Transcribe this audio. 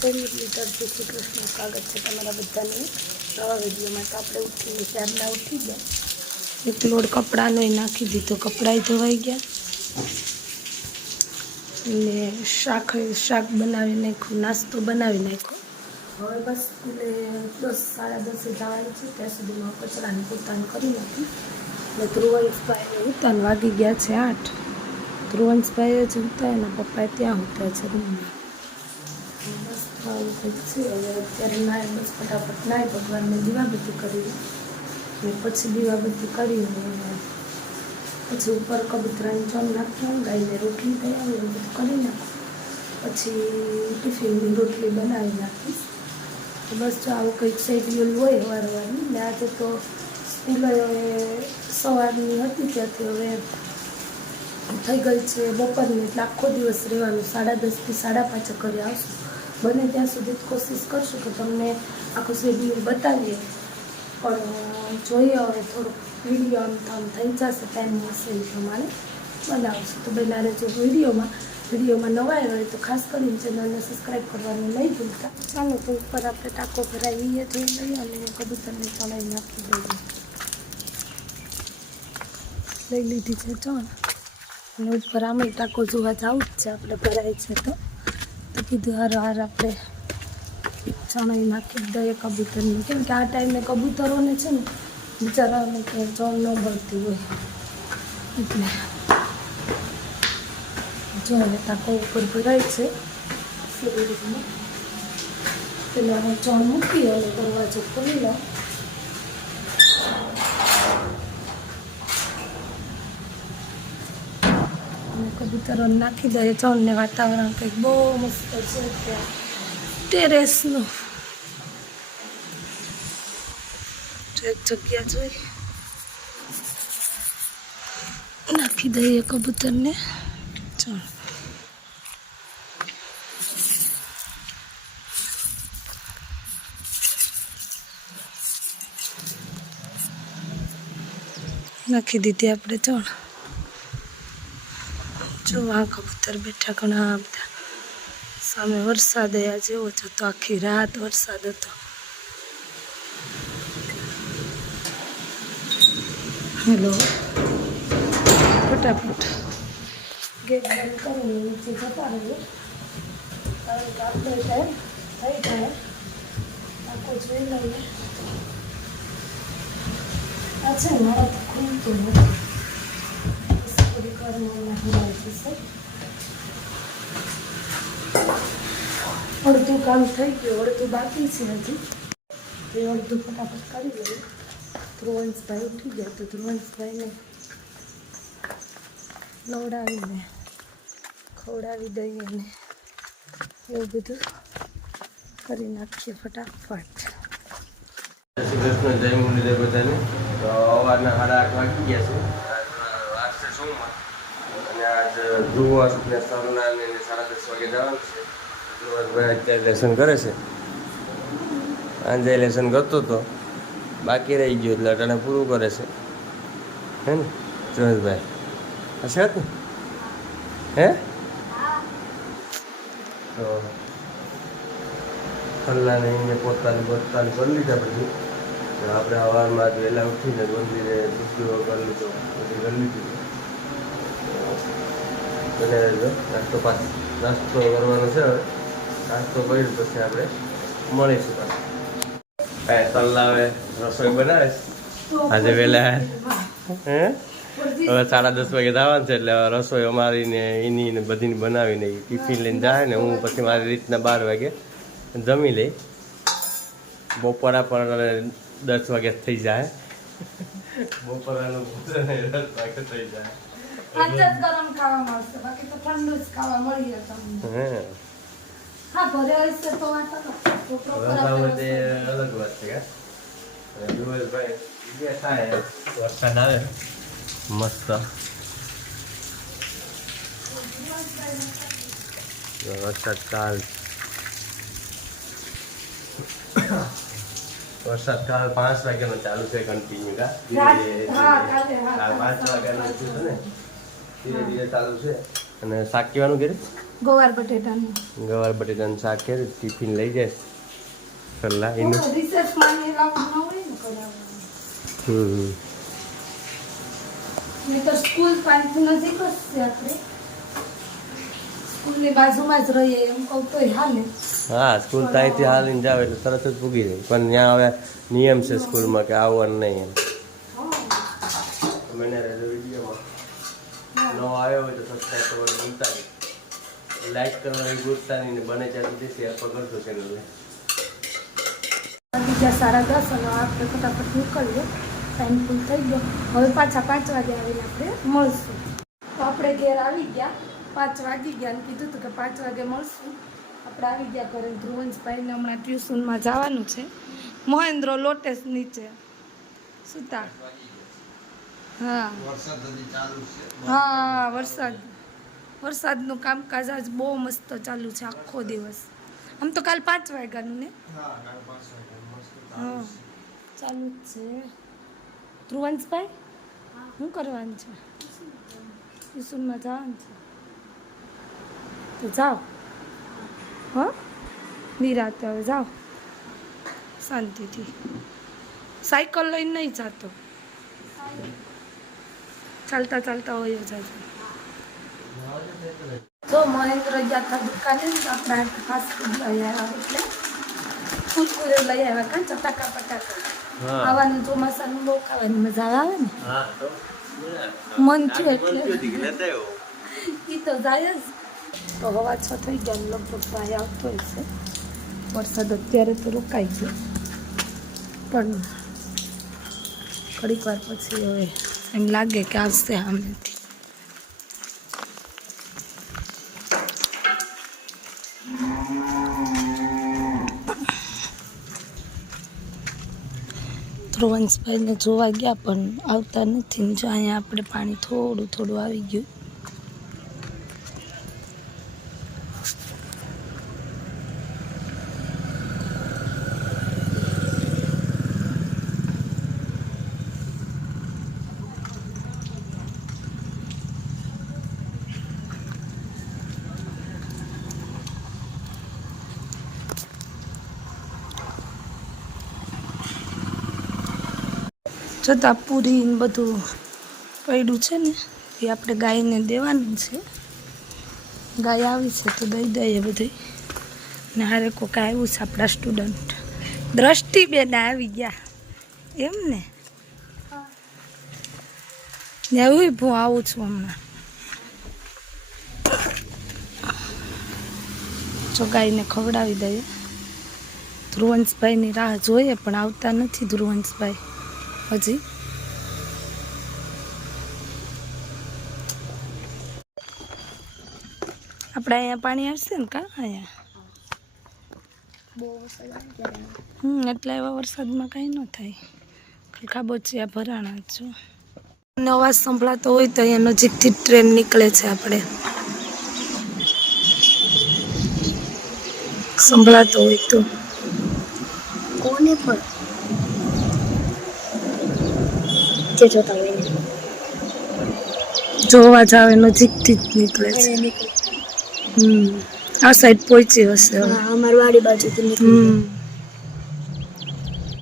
Family તરફથી શ્રી કૃષ્ણ સ્વાગત છે તમારા બધાને. નવા વિડીયોમાં તો આપણે ઉઠી ચારના ઉઠી ગયા. એક લોડ કપડાનો નાખી દીધો. કપડાય ધોવાઈ ગયા. ને શાક શાક બનાવી નાખ્યું, નાસ્તો બનાવી નાખ્યો. હવે બસ સ્કૂલે દસ, સાડા દસે જવાનું છે. ત્યાં સુધીમાં કચરાને પોતાનું કરી નાખ્યું એટલે ધ્રુવંશભાઈને ઉતાન વાગી ગયા છે આઠ. ધ્રુવંશભાઈએ જ ઉતા એના પપ્પાએ ત્યાં ઉતા છે રૂમમાં. આવું કંઈક છે. હવે અત્યારે નાય બસ ફટાફટ નાય ભગવાનને દીવાબત્તી કરી ને પછી દીવાબત્તી કરીને પછી ઉપર કબૂતરાની ચમ નાખ્યું ગાયને રોટલી તૈયાર એવું બધું કરી નાખું. પછી ટિફિનની રોટલી બનાવી નાખીશ. બસ જો આવું કંઈક શેડ્યુલ હોય વાર વારનું ને આજે તો સ્કૂલે સવારની હતી, ત્યાંથી હવે થઈ ગઈ છે બપોરની, એટલે આખો દિવસ રહેવાનું. સાડા દસથી સાડા પાંચે કરી આવશું. બને ત્યાં સુધી કોશિશ કરશું કે તમને આખું શેડ્યુલ બતાવીએ. પણ જોઈએ હવે થોડુંક વીડિયો આમ થઈ જશે ટાઈમ હશે એ પ્રમાણે બનાવશું. તો પહેલાં રહેજો વિડીયોમાં વિડીયોમાં નવા હોય તો ખાસ કરીને ચેનલને સબસ્ક્રાઈબ કરવાનું નહીં ભૂલતા. ચાલો, તો ઉપર આપણે ટાંકો ભરાવીએ, જોઈ લઈએ અને કબૂતરને ચણાઈ નાખી દઈએ. લઈ લીધી છે ચણ. અને ઉપર આમે ટાંકો જોવા જવું જ છે, આપણે ભરાય છે તો. કીધું હાર હાર આપણે ચણાઈ નાખી દઈએ કબૂતરને. કેમ કે આ ટાઈમે કબૂતરોને છે ને બિચારાને કે ચણ ન ભરતી હોય. એટલે જો હવે તાકો ઉપર ભરાય છે. પેલા હું ચણ મૂકી અને દરવાજો ખોલી લઉં. અને કબૂતરો નાખી દઈએ ચણને વાતાવરણ કંઈક બહુ મસ્ત છે ત્યાં ટેરેસનું. એક જગ્યા જોઈ. નાખી દઈએ કબૂતરને. ચણ નાખી દીધી આપણે ચણ જો આ કબૂતર બેઠા ઘણા બધા. સામે વરસાદ આ જેવો જતો આખી રાત વરસાદ હતો. હેલો. ફટાફટ. ગેટ બંધ કરીને નીચે કારણ કે આપણે થઈ જાય. આખો જોઈ લઈએ આ છે મારાથી ખુલતું નથી અડધું કામ થઈ ગયું અડધું બાકી છે હજી એ અડધું ફટાફટ કરી લઈએ ધ્રુવંશભાઈ ઉઠી ગયા તો ધ્રુવંશભાઈને નવડાવીને ખવડાવી દઈએ ને એવું બધું કરી નાખીએ ફટાફટ શ્રી કૃષ્ણ જય મુરલીધર બધાને. તો અવારના સાડા આઠ વાગી ગયા છે. સોમવાર અને આજ ધ્રુવ ને સરલા ને એને સાડા દસ વાગે જવાનું છે. ધ્રુવભાઈ અત્યારે લેસન કરે છે. આંજે લેસન કરતો હતો બાકી રહી ગયો એટલે અટાણે પૂરું કરે છે. હે ને ધ્રુવભાઈ હશે ને? હે? તો ખલ્લાને એને પોતાની પોતાની કરી લીધા પછી આપણે સવારમાં જ વહેલા ઉઠીને મંદિરે દુઃખીઓ કરી લીધો બધી કરી લીધી. બને નાસ્તો પાસ નાસ્તો કરવાનો છે. નાસ્તો કર્યો પછી આપણે મળીશું પાછું. કાંઈ તલ્લાવે રસોઈ બનાવીશ. આજે વહેલા હે. હવે સાડા દસ વાગે જવાનું છે એટલે રસોઈ અમારી ને એની ને બધીને બનાવીને ટિફિન લઈને જાય ને હું પછી મારી રીતના બાર વાગે જમી લઈ. બપોરા પણ દસ વાગે થઈ જાય. બપોરાનું ભોજન દસ વાગે થઈ જાય. ગરમ ખાવા મળશે બાકી તો ઠંડુ જ ખાવા મળીએ તમને હે ઘરે હશે તો વાત અલગ વાત છે વરસાદ આવે મસ્ત વરસાદ કાલ વરસાદ કાલ પાંચ વાગ્યાનો ચાલુ છે કન્ટિન્યુ કા પાંચ વાગ્યાનો છે ને ધીરે ધીરે ચાલુ છે. અને શાક કહેવાનું કે ગોવાર બટેટાનું. ગવાર બટેટાનું શાક છે ટિફિન લઈ જાય? કલા એનું? રિસર્ચમાં લાવવું ન હોય ને કરાવવાનું. હમ. તો સ્કૂલ પાણીથી નજીક જ છે આપણે. સ્કૂલની બાજુમાં જ રહીએ એમ કહું તોય હાલે. હા સ્કૂલ તો હાલીને જાવ એટલે તરત જ પૂગી જાય. પણ ત્યાં હવે નિયમ છે સ્કૂલમાં કે આવવાનું નહીં એમ. મને વિડીયોમાં. ન આવ્યો હોય તો સબસ્ક્રાઈબ કરવાનું ભૂલતા નહીં લાઈક કરવાનું ભૂલતા નહીં ને બને ત્યાં સુધી શેર પણ કરજો ચેનલને બીજા સાડા દસ અને આપણે ફટાફટ નીકળીએ. ટાઈમ ફૂલ થઈ ગયો. હવે પાછા પાંચ વાગે આવીને આપણે મળશું. તો આપણે ઘેર આવી ગયા. પાંચ વાગી ગયા અને કીધું હતું કે પાંચ વાગે મળશું. આપણે આવી ગયા ઘરે. ધ્રુવંશભાઈને હમણાં ટ્યુશનમાં જવાનું છે. મહેન્દ્રો લોટેસ નીચે. સુતા. હા. હા વરસાદ. વરસાદનું કામકાજ આજ બહુ મસ્ત ચાલુ છે આખો દિવસ. આમ તો કાલ પાંચ વાગ્યાનું ને? હા ચાલુ જ છે. ધ્રુવંશભાઈ શું કરવાનું છે? ટ્યુશનમાં જવાનું છે. તો જાઓ. હો? નિરાતે હવે જાઓ. શાંતિથી. સાયકલ લઈને નહીં જતો. ચાલતા ચાલતા હોય જાય છે. જો મહેન્દ્ર ગયા હતા દુકાને આપણા ફાસ્ટ ફૂડ લઈ આવ્યા એટલે કુરકુરે લઈ આવ્યા કાં ચટાકા પટાકા હા. ખાવાનું ચોમાસાનું બહુ ખાવાની મજા આવે ને? મન છે એટલે. એ તો. જાય જ. તો હવા છ થઈ ગયા ને લગભગ ભાઈ આવતો હશે વરસાદ અત્યારે તો રોકાઈ ગયો. પણ ઘડીક વાર પછી હવે એમ લાગે કે આવશે સામેથી ધ્રુવંશભાઈને જોવા ગયા પણ આવતા નથી જો અહીંયા આપણે પાણી થોડું થોડું આવી ગયું. જોતા પૂરી બધું પડ્યું છે ને, એ આપણે ગાયને દેવાનું છે. ગાય આવી છે તો દઈ દઈએ બધી. ને હારે કોક આવ્યું છે આપણા સ્ટુડન્ટ દ્રષ્ટિબેન આવી ગયા. એમ ને? ને હું હું આવું છું હમણાં. જો ગાયને ખવડાવી દઈએ. ધ્રુવંશભાઈની રાહ જોઈએ, પણ આવતા નથી ધ્રુવંશભાઈ. હજી આપણે અહીંયા પાણી આવશે ને કા? અહીંયા? હમ એટલે એવા વરસાદમાં કાંઈ ન થાય. ખાલી ખાબોચિયા ભરાણા જ છો. અને અવાજ સંભળાતો હોય તો અહીંયા નજીકથી ટ્રેન નીકળે છે આપણે. સંભળાતો હોય તો. કોને પણ. જે જોતા હોય એને. જો અવાજ આવે નજીકથી જ નીકળે છે. નીકળે. હમ. આ સાઈડ પહોંચી હશે અમારી વાડી બાજુથી નીકળી.